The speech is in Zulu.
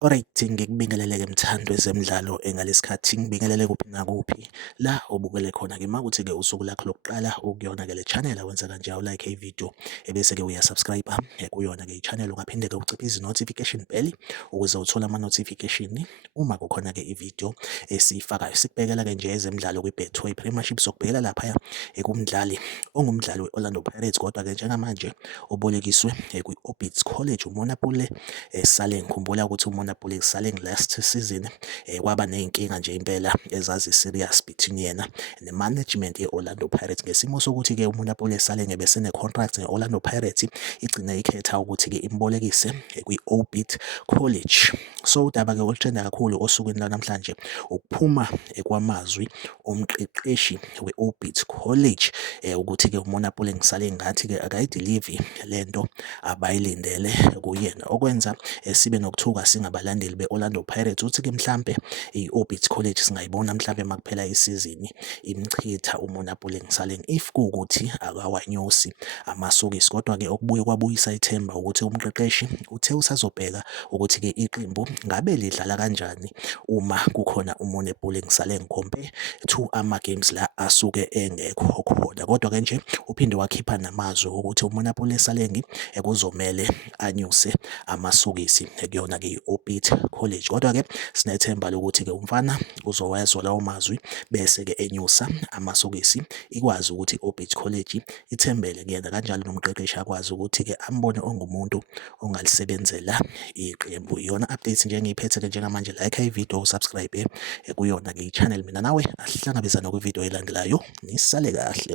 Alright, ngikubingelele-ke mthando wezemidlalo ngalesikhathi ngibingelele kuphi nakuphi la obukele khona-ke makuthi-ke usuku lakho lokuqala ukuyona-ke le channel awenza kanje awulike ividiyo ebese-ke uyasubscribe kuyona-ke i-channel ungaphinde-ke uciphe izi-notification bell ukuze uthole ama-notification uma kukhona-ke ividiyo esiyifakayo. Sikubhekela-ke nje ezemidlalo kwi-Betway Premiership, sokubhekela laphaya kumdlali ongumdlali we-Orlando Pirates kodwa-ke njengamanje ubolekiswe kwi-Orbit College uMonapule Saleng. Ngikhumbula ukuthi uMonapule Saleng last season kwaba ney'nkinga nje impela ezazi-serious between yena ne-management ye-Orlando Pirates ngesimo sokuthi-ke uMonapule Saleng ebesene-contract ne-Orlando Pirates igcine ikhetha ukuthi-ke imbolekise kwi-Orbit College. So udaba-ke oluthanda kakhulu osukwini lanamhlanje ukuphuma kwamazwi omqeqeshi we-Orbit College ukuthi-ke uMonapule Saleng ngathi-ke akayidilivi lento abayilindele kuyena, okwenza sibe nokuthuka singabalandeli be-Orlando Pirates uthi-ke mhlampe i-Orbit College singayibona mhlampe makuphela isizini imchitha uMonapule Saleng if kuwukuthi akawanyusi amasokisi. Kodwa-ke okubuye kwabuyisa ithemba ukuthi umqeqeshi uthe usazobheka ukuthi-ke iqembu ngabe lidlala kanjani uma kukhona uMonapule Saleng compare to ama-games la asuke engekho khona. Kodwa-ke nje uphinde wakhipha namazwi ukuthi uMonapule Saleng kuzomele anyuse amasokisi kuyona-ke i-Orbit College. Kodwa-ke sinethemba lokuthi-ke umfana uzowezwa lawo mazwi bese-ke enyusa amasokisi, ikwazi ukuthi i-Orbit College ithembele kuyena, kanjalo nomqeqeshi akwazi ukuthi-ke ambone ongumuntu ongalisebenzela iqembu. Iyona update nje engiyiphethe-ke njengamanje. Like ividiyo, usubscribe kuyona-ke i-channel. Mina nawe asihlangabezane kwividiyo elandelayo, nisale kahle.